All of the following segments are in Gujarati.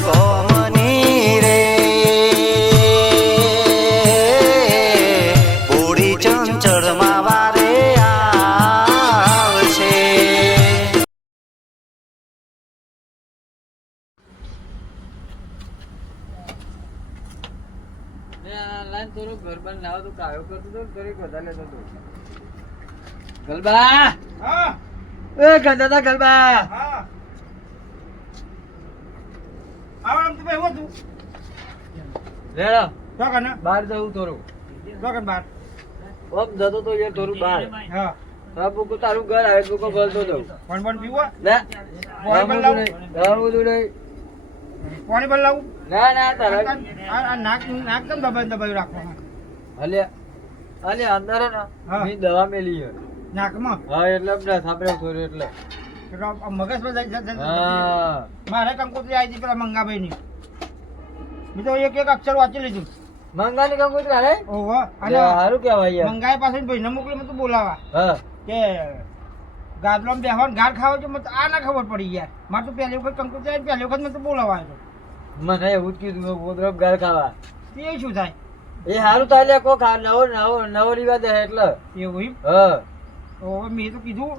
ગોમની રે. પૂરી ચંચળમાં વારે આવશે ગલબા! હા. એ ગંદાતા ગલબા! હા. આવા તો હું હતું. લેડો તો કને બહાર જવું થોડું. કને બાર ઓમ જતો તો યાર થોડું બહાર. હા. બાપુ કો તારું ઘર આવે તો કો પાણી પાણી પીવું લે પાણી પણ લાવું? દવા બધું નહીં. પાણી પણ લાવું? ના ના તારા આ નાક નાક કેમ દબાઈ દબાઈ રાખો અલે અલે અંદર ને. મેં દવા મેલી નાકમાં? હા એટલે ને સાંભળ્યો થોડું એટલે. મગજમાં મારે કંકોત્રી આવી હતી પેલા મંગાભાઈની. મેં તો એક એક અક્ષર વાંચી લીધું. મંગાની કંકોત્રી હાલે? ઓહો અને સારું કેવાય યાર. મંગાઈ પાસે ભાઈને મોકલે મને તો બોલાવા. હા. કે ગાદલામાં બેહવાનું ગાર ખાવા છે મને તો આ ના ખબર પડી યાર. મારે તો પહેલી વખત કંકોત્રી આવી પહેલી વખત મને તો બોલાવા આવ્યો મને એવું જ કીધું મેં ગોદરબ ગાળ ખાવા. એ શું થાય? એ સારું થાય લે આ નવો નવો નવો રિવાજ એટલે. એવું હ હા. તો મેં તો કીધું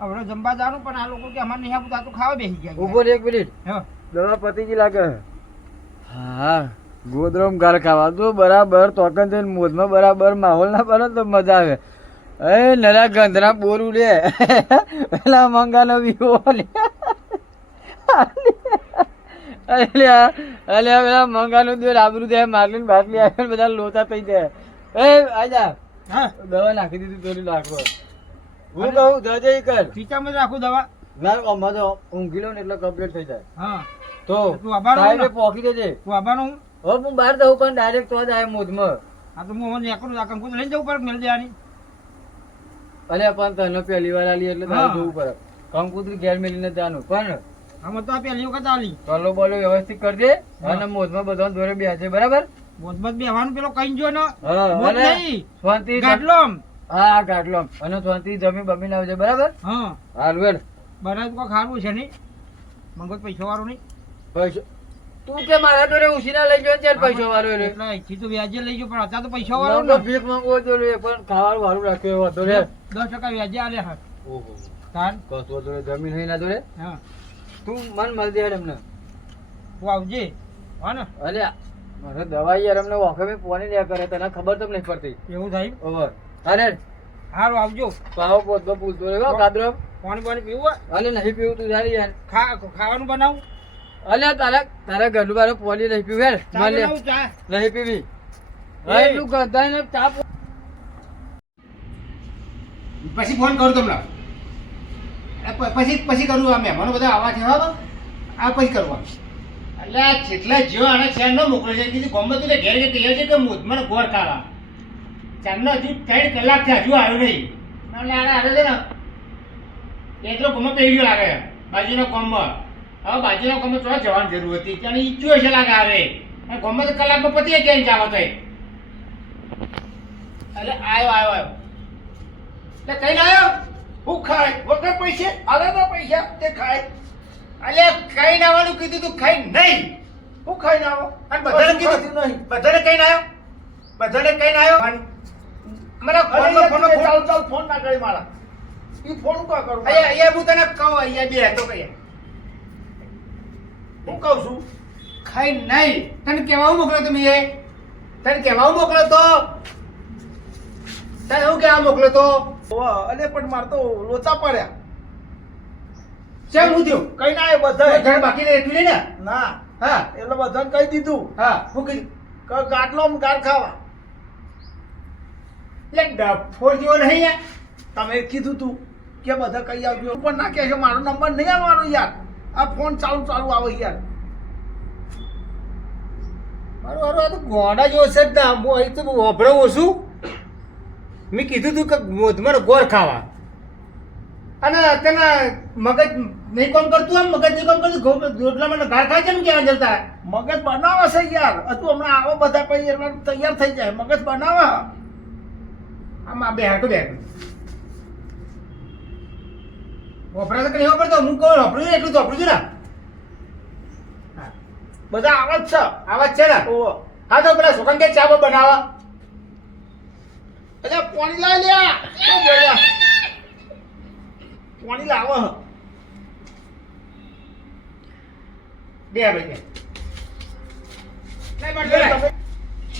હવે જમવા જવાનું પણ આ લોકો કે અમારે નહીં આપવું તો ખાવા બેસી ગયા ઊભો રે એક મિનિટ. હા. દવા પતી ગઈ લાગે હા ગોદરમ ગાળ ખાવા. તો બરાબર તોકન થઈને મોજમાં બરાબર માહોલ ના બને તો મજા આવે. એ નરા ગંધરા બોરું લે. પેલા મંગાનો વિવો લે. અલ્યા અલ્યા પેલા મંગાનું દે આબરું દે માટલી ને બાટલી આવે બધા લોચા થઈ જાય. એ આજા. હા. દવા નાખી દીધી થોડી નાખો. હું કહું દાદા કર ખીચામાં રાખું દવા? ના અમારે ઊંઘી લો ને એટલે કમ્પ્લીટ થઈ જાય. હા. તો તું આભાર માનું? પોકી દેજે તું આવવાનું હવે હું બહાર દઉં પણ ડાયરેક્ટ તો જ આવે મોજમાં. હા તો હું હવે નેકરું રાખું કંકુ લઈને જવું પડે મેળ દેવાની? અરે પણ તને પહેલી વાર આલી એટલે તારે જવું પડે. કંકુતરી ઘેર મેલીને જાનું પણ આમ તો આ પહેલી વખત આલી. ચલો બોલો વ્યવસ્થિત કરજે હા. અને મોજમાં બધા દોરે બેસે બરાબર? મોજમાં બેહવાનું પેલો કઈ જો ને હા નહીં. શાંતિ ગાટલો આમ. હા ગાટલો અને ત્યાંથી જમીન બમીને આવજે બરાબર? હા. હાલ વેલ. બનાવ કોઈ ખારું છે નહીં. મગજ પૈસા વાળું નહીં. પૈસો તું કે મારા તો ઉછીના લઈ ગયો ત્યારે પૈસો વાળો રે એટલે અહીંથી તો વ્યાજે લઈ ગયો પણ અત્યારે તો પૈસા વાળો ને. ભીખ માંગવો તો રે પણ ખાવાનું વાળું રાખ્યો એવો હતો રે. દસ ટકા વ્યાજે આલે હા. ઓહો. તાન? કસો તો જમીન હોય ના જોડે? હા. તું મન મળતી યાર એમને તું આવજે. હા ને? અલ્યા મારે દવા યાર અમને વખતે મેં પોની લ્યા કરે તને ખબર તો નહીં પડતી. એવું થાય? ઓવર. અરે. હારું આવજો. પાવો પોત પૂછતો રહ્યો કાદરો. પાણી પાણી પીવું અલે નહીં પીવું તું જારી યાર. ખા ખાવાનું બનાવું? અલ્યા તારે તારે ઘરનું બારે પોલી નહીં પીવું યાર મને નહીં પીવી. એ. હવે તું ને ચા પછી ફોન કરું તમને. પછી પછી કરું આ મહેમાનો બધા આવા છે હા. આ પછી કરવા એટલે આ જેટલા જીવ આને શેર ન મોકલે છે. કીધું ગમે તું ઘેર કે તૈયાર છે કે મને ગોળ ખાવા? ચારનો હજુ ત્રણ કલાક છે હજુ આવ્યો નહીં. આને આવે છે ને એટલો ગમે પહેરી ગયો લાગે. બાજુનો કોમ્બો હવે બાજુનો કોમમાં થોડા જવાની જરૂર હતી. ત્યાં ઈચ્છ્યું હશે લાગે આવે અને ગમે તો કલાકમાં પતી ક્યાંય જાવ તો એટલે આવ્યો આવ્યો આવ્યો એટલે કઈ લાયો? હું ખાય વગર પૈસે આવે ના પૈસા તે ખાય અલે કઈ નાવાનું કીધું તું ખાઈ નહીં. હું ખાઈ ના આવો. અને બધાને કીધું? નહીં. બધાને કઈ નાયો બધાને કઈ ના આવ્યો મને ફોન ચાલ ચાલ ફોન ના કરી મારા. ઈ ફોન કો કરું? અહીંયા અહીંયા હું તને કહું અહીંયા બે તો કઈ હું કહું છું? ખાઈ નહીં. તને કેવા મોકલ્યો તમે એ તને કેવા મોકલ્યો તો. તને હું કેવા મોકલ્યો તો? અલે પણ માર તો લોચા પડ્યા. ચેમ હું થયું? કઈ ના એ ઘર બધા બાકી રહી નહીં ને? ના હા. એટલે બધાને કહી દીધું. હા હું કીધું કાટલો ગાર ખાવા. એટલે ડફો જો નહીં તમે કીધું તું કે બધા કઈ આવજો. પણ ના કહેશો, મારો નંબર નહીં આવવાનો યાર. આ ફોન ચાલુ ચાલુ આવે યાર. મારું મારું, આ તો ગોડા જેવો છે જ ના. હું અહીં તો વાપરો ઓછું મેં કીધું તું કે મારો ગોળ ખાવા. અને તેના મગજ નહીં કોમ કરતું આમ, મગજ નહીં કોમ કરતું, ઘઉં- રોટલામાં ને ગાળ ખાય ને ક્યાં જતા મગજ બનાવે છે યાર. તું હમણાં આવો બધા પછી તૈયાર થઈ જાય. મગજ બનાવે. આમ બે હાટું બે વપરાતો તો નહીં વાપરતો હું કહું વાપરું છું એટલું તો વાપરું છું ને બધા આવાજ જ છે. આવા જ છે ને. હા તો પેલા સુગંધ કે ચા બનાવવા અલ્યા પાણી લાવ લ્યા. પાણી લાવો. બે ભાઈ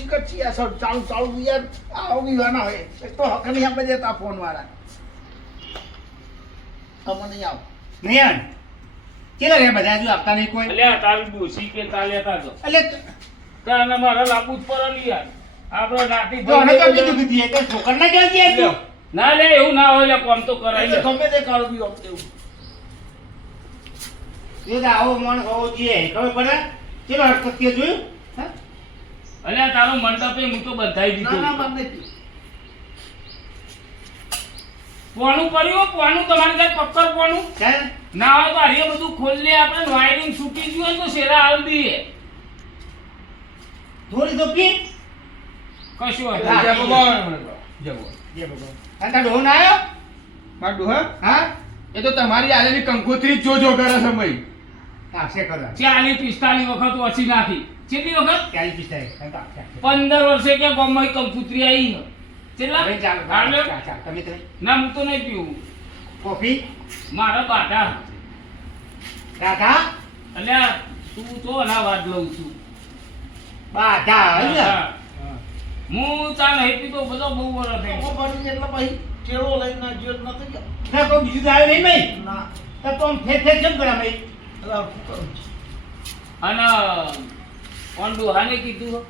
તમે શીખર છીએ સર ચાલુ ચાલુ યાર આવો બી ના હોય. એક તો હક નહીં આપે દેતા ફોન વાળા અમે નહીં આવ. નહીં આવ. ચેલા રે બધા હજુ આપતા નહીં કોઈ? અલ્યા તારી ડોસી કે તાલે હતા તો. એટલે તાને મારે લાંબુ જ પડેલું યાર. આપણે રાતી જો અમે તો કીધું કીધું એ તો છોકરા ના ક્યાં ગયા તું ના લે એવું ના હોય લે કોમ તો કરાય લે. ગમે તે કાઢો બી આમ એવું. એ તો આવો મન હોવો જોઈએ ખબર પડે? ચેલો કે જોયું? અલ્યા તારો મંડપે હું તો બંધાઈ ના દીધો ના મને નહીં પોણું પડ્યું પોણું તમારે ઘરે પક્કર પોણું. ના હોય તો હરીએ બધું ખોલી લે આપણે વાયરિંગ છૂટી ગયું હોય તો શેરા હાલ દઈએ. થોડી ધોપી? કશું હા. હોય જય ભગવાન. જય ભગવાન. ભગવાન. તારો ડોહો ના આવ્યો? મારું ડોહા? હા? એ તો તમારી આલેલી કંકોત્રી જ જોજો કરે છે મય આપશે કરે ચાલી પિસ્તાલી વખત ઓછી નાખી. કેટલી વખત? ચાલી પિસ્તાળી. પંદર વર્ષે ક્યાં ગામમાં કંકુતરી આવી કેટલા? તમે ના હું તો નહીં પીવું. કોફી? મારા બાટા. રાધા? અલ્યા તું તો ના વાત લઉં છું. બાધા હા. હું. ચા નહીં પીતો બધો બહુ વર્ષ થઈ એટલે પછી ચેડો લઈને ના જ્યોત નથી થઈ ગયો. કોઈ બીજું તો નહીં ભાઈ ના. તો તો આમ ફેર ફેર કેમ કરા કરું? અને કોણ ડોહાને કીધું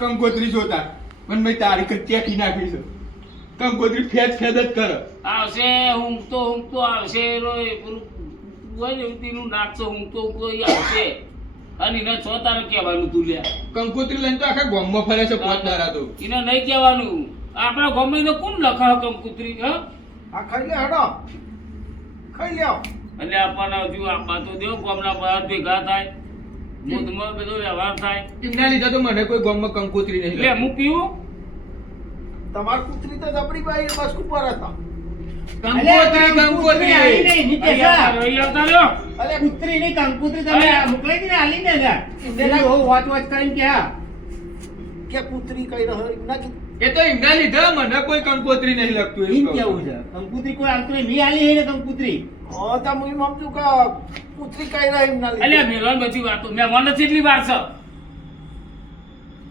કંકોત્રી જોતા પણ મેં તારીખ ચેકી નાખી છે. કંકોત્રી ફેદ ફેદ જ કરે. આવશે ઊંઘતો ઊંઘતો આવશે હોય ને તેનું નાચતો ઊંઘતો ઊંઘતો ઈ આવશે. અને એને છ તારે કહેવાનું તું લ્યા કંકોત્રી લઈને તો આખા ગામમાં ફરે છે પાંચ દાડા તો. એને નહીં કહેવાનું. આપણા ગમે કોણ લખા કંકોત્રી હ? આ ખાઈ લે હેડો. ખાઈ લ્યો. એટલે આપણને હજુ આપવા તો દેવ ગામના બહાર ભેગા થાય. મુદમાં બધો વ્યવહાર થાય. એમના લીધે તો મને કોઈ ગામમાં કંકોત્રી નહીં એટલે હું પીવું? તમાર કૂતરી તો આપણી બાઈ બસ ઉપર હતા કંકોત્રી કંકુત્રી. આલી નહીં, નીચે અહીંયા રહી આવતા લ્યો અલે કૂતરી નહીં કંકોત્રી તમે. મોકલાઈ હતી ને હાલી ને જા. પેલા બહુ વોચ વોચ કરીને કે. કે કૂતરી કઈ રહે ના કીધું એ તો એમના લીધા મને કોઈ કંકોત્રી નહીં લાગતું એમ કેવું છે. કંકોત્રી કોઈ આવતું નહીં. આલી હે ને કંકુતરી? હા તો મુઈ એમ કા પુત્રી કઈ રહે એમના અલ્યા લીધે મેલન બધી વાતો. મેં મને કેટલી વાર છે.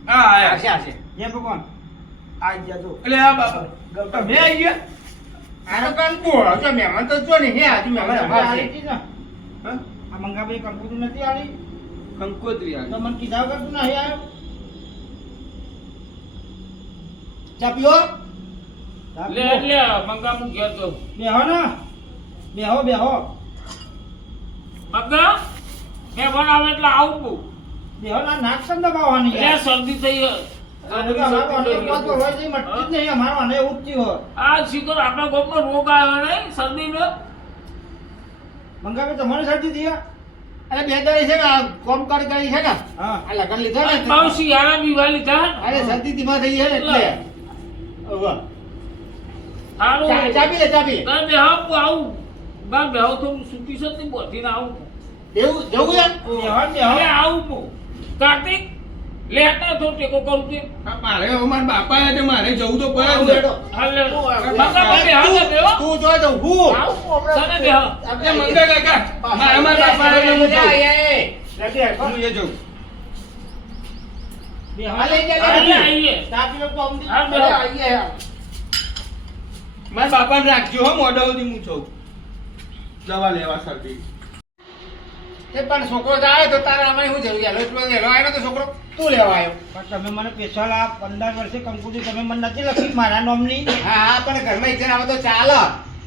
આ છે આ છે જય ભગવાન. આઈ ગયા જો. એટલે આ બાબા મે આઈ ગયા? આનો કંકુ જો મહેમાન તો જો ને હે હજુ મહેમાન અમાર છે. હા? આ મંગાભાઈ કંકોત્રી નથી આલી? કંકોત્રી તો આવી મને કીધા વગર તું હે આવ્યો? ચા લે એટલે મંગા ઘેર તો. બેહો ને. બેહો બેહો. મંગા મેં એટલે આવું બેહો ના નાક સમ દબાવવાની. એટલે શરદી થઈ તમારી શરદી થઈ? અરે બે દાડી છે ને કોમ કાઢ કરી છે ને આ લગન લીધા ને? શિયાળા બીવા લીધા અરે શરદી ધીમા થઈ છે એટલે. ઊભા. સારું ચા ચા પી લે ચા લે. તમે બેહો આવું. બા બેહો તો હું સતી બોધીને આવું એવું જવું છે? બેહો ને આવું કાર્તિક લેતા તો ટેકો કરું તે મારે હવે બાપા આવ્યા મારે જવું તો પડે ને. હાલે બેહો તો તું જો તો હું. મંગા કાકા મારા બાપા હું હું એ. જઉં. મારા બાપાને રાખજો હો મોઢા સુધી હું છું. દવા લેવા શરદી એ પણ છોકરો જાય તો તારે આમાં શું જરૂર છે? એટલો વહેલો આવ્યો તો છોકરો તું લેવા આવ્યો? પણ તમે મને સ્પેશિયલ આ પંદર વર્ષે કંકુતરી તમે મને નથી લખી મારા નોમની? હા હા પણ ઘરમાં ઈચ્છા આવે તો ચાલે.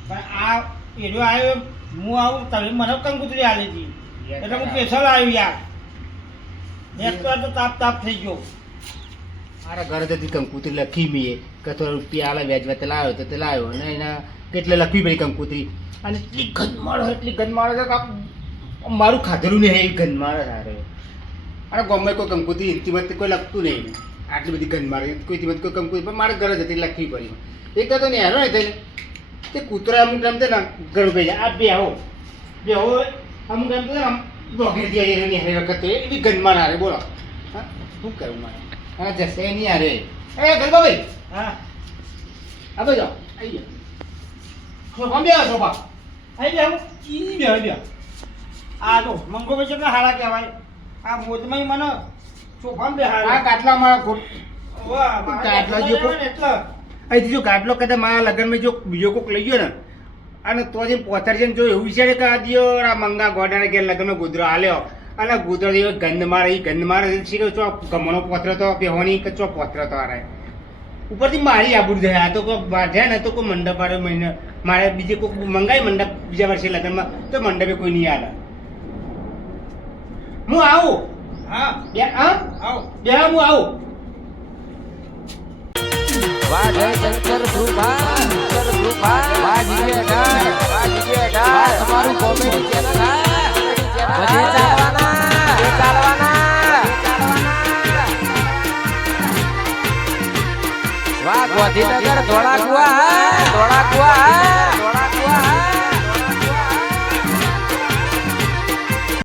પણ આ એડો આવ્યો હું આવું તમે મને કંકુતરી આલી હતી. એટલે હું પેશલ આવ્યો યાર. વાર તો તાપ તાપ થઈ ગયો. મારા ઘરે જતી કંકુતરી લખી મીએ કે તો રૂપિયા આલે, વ્યાજમાં તે લાવ્યો તો તે લાવ્યો અને એના કેટલે લખવી પડી કંકુતરી? અને એટલી ગંધમાળો એટલી ગંધમાળો છે કે મારું ખાધેલું નહીં એવી ગંધમાળો સારો અને ગમે કોઈ કંકુતરી ઇન્તિમત કોઈ લખતું નહીં. આટલી બધી ગંધમાળો કોઈ ઇન્તિમત કોઈ કંકુતરી, પણ મારા ઘરે જતી લખવી પડી. એક તો નહીં હેરો ને તે કૂતરા અમુક ટાઈમ તો ને કહી જાય આ બે આવો બે આવો અમુક ને, આમ ડોગેર દે એની હારે વખત તો એ બી ના રે બોલો. હા? શું કરું મારે? હા જશે નહીં હારે. એ ગરબાભાઈ હા. આ આવી. જાઓ સોફા બે આવો સોફા. આઈ જા હું? ઈ બે આ તો મંગોભાઈ કેટલા હારા કહેવાય. આ મોજમાં મને સોફા બે આ હારા કાટલામાં ખોટ. મારા કાટલો જે ને અહીંથી જો ગાટલો કદાચ મારા લગ્નમાં જો બીજો કોક લઈ ગયો ને અને તો જે પોતર છે ને જો એવું વિચારે કે આ દિયો આ મંગા ગોડાને કે લગ્ન ગુદરો આલ્યો અને ગુદરો જેવો ગંધ મારે એ ગંધ મારે છે કે ચો ગમણો પોત્ર તો પેહોની કે ચો પોત્ર તો આરે. ઉપરથી મારી આબરૂ જાય આ તો કોઈ બાંધ્યા ને તો કોઈ મંડપ વાળો મહિને મારે બીજે કોઈ મંગાય મંડપ બીજા વર્ષે લગ્નમાં તો મંડપે કોઈ નહીં આવે હું આવું? હા. બે હા? આવું. બે હું આવું. વાહ જય શંકર ધ્રુવા ગોધીનગર ધોળાકુવા ધોળાકુવા